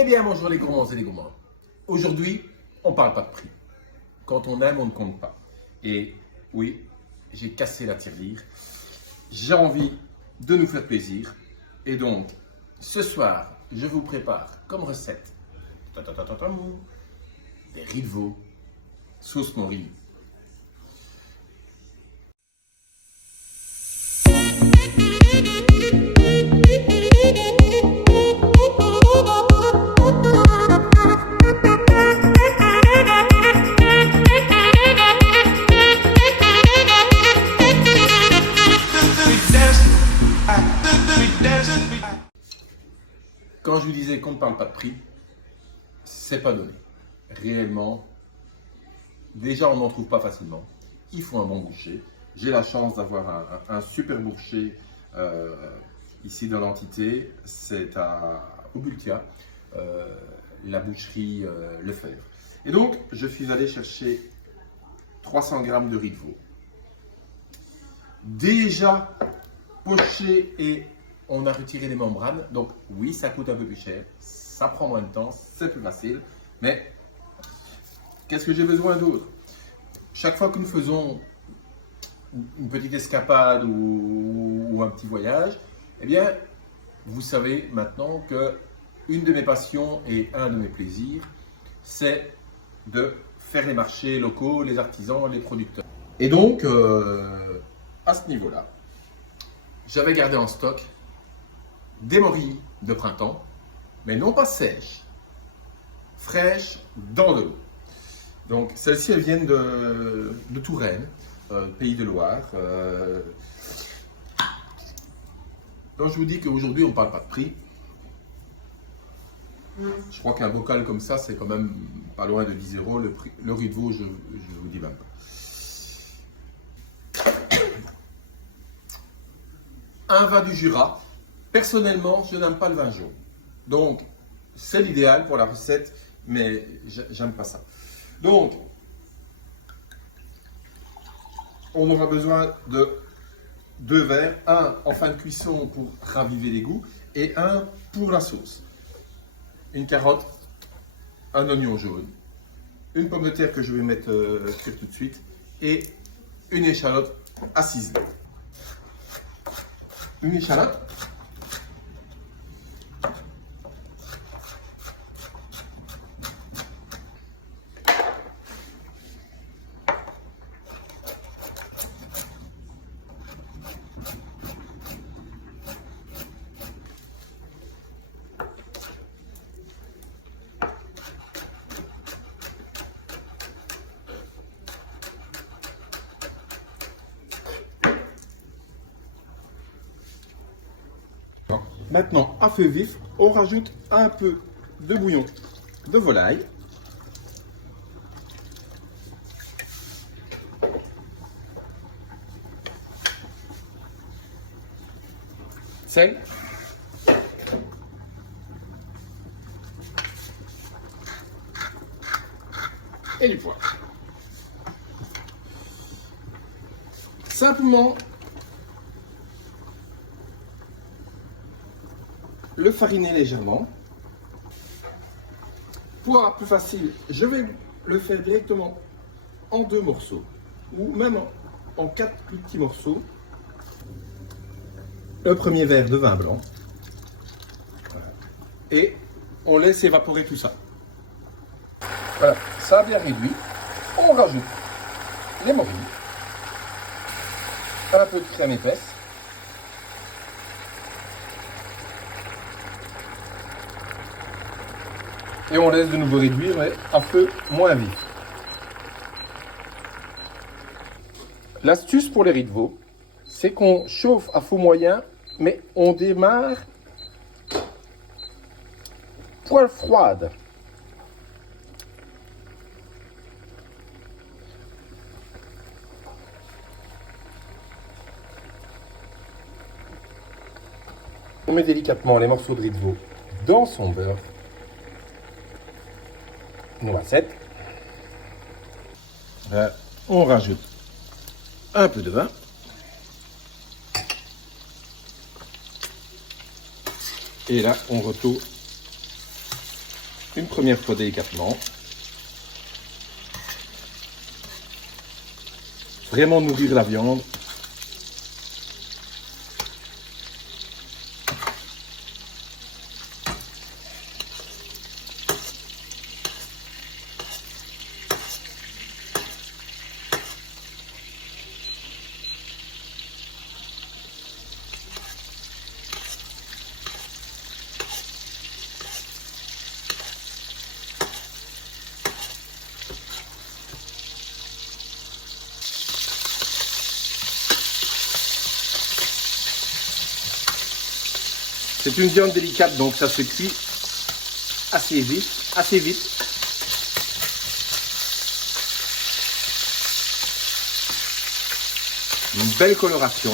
Eh bien, bonjour les gourmands et les gourmands. Aujourd'hui, on ne parle pas de prix. Quand on aime, on ne compte pas. Et oui, j'ai cassé la tirelire. J'ai envie de nous faire plaisir. Et donc, ce soir, je vous prépare comme recette des riz de veau sauce morille. Quand je vous disais qu'on ne parle pas de prix, c'est pas donné. Réellement, déjà on n'en trouve pas facilement. Il faut un bon boucher. J'ai la chance d'avoir un super boucher ici dans l'entité. C'est à Aubultia, la boucherie Lefebvre. Et donc, je suis allé chercher 300 g de riz de veau. Déjà poché et on a retiré les membranes, donc oui, ça coûte un peu plus cher, ça prend moins de temps, c'est plus facile, mais qu'est-ce que j'ai besoin d'autre? Chaque fois que nous faisons une petite escapade ou un petit voyage, eh bien, vous savez maintenant que une de mes passions et un de mes plaisirs, c'est de faire les marchés locaux, les artisans, les producteurs. Et donc, à ce niveau-là, j'avais gardé en stock des morilles de printemps, mais non pas sèches, fraîches dans de l'eau. Donc celles-ci, elles viennent de Touraine, pays de Loire. Donc je vous dis qu'aujourd'hui, on ne parle pas de prix. Je crois qu'un bocal comme ça, c'est quand même pas loin de 10 €. Le riz de veau, je vous dis même pas. Un vin du Jura. Personnellement, je n'aime pas le vin jaune. Donc, c'est l'idéal pour la recette, mais j'aime pas ça. Donc, on aura besoin de 2 verres. Un en fin de cuisson pour raviver les goûts et un pour la sauce. Une carotte, un oignon jaune, une pomme de terre que je vais mettre cuire tout de suite et une échalote à ciseler. Une échalote. Maintenant, à feu vif, on rajoute un peu de bouillon de volaille. Sel. Et du poivre. Simplement le fariner légèrement. Pour avoir plus facile, je vais le faire directement en 2 morceaux ou même en 4 plus petits morceaux. Le premier verre de vin blanc. Voilà. Et on laisse évaporer tout ça. Voilà, ça a bien réduit. On rajoute les morilles, un peu de crème épaisse. Et on laisse de nouveau réduire, mais à feu moins vif. L'astuce pour les riz de veau, c'est qu'on chauffe à feu moyen, mais on démarre poêle froide. On met délicatement les morceaux de riz de veau dans son beurre. Noisette. On rajoute un peu de vin. Et là, on retourne une première fois délicatement. Vraiment nourrir la viande. C'est une viande délicate, donc ça se cuit assez vite. Une belle coloration.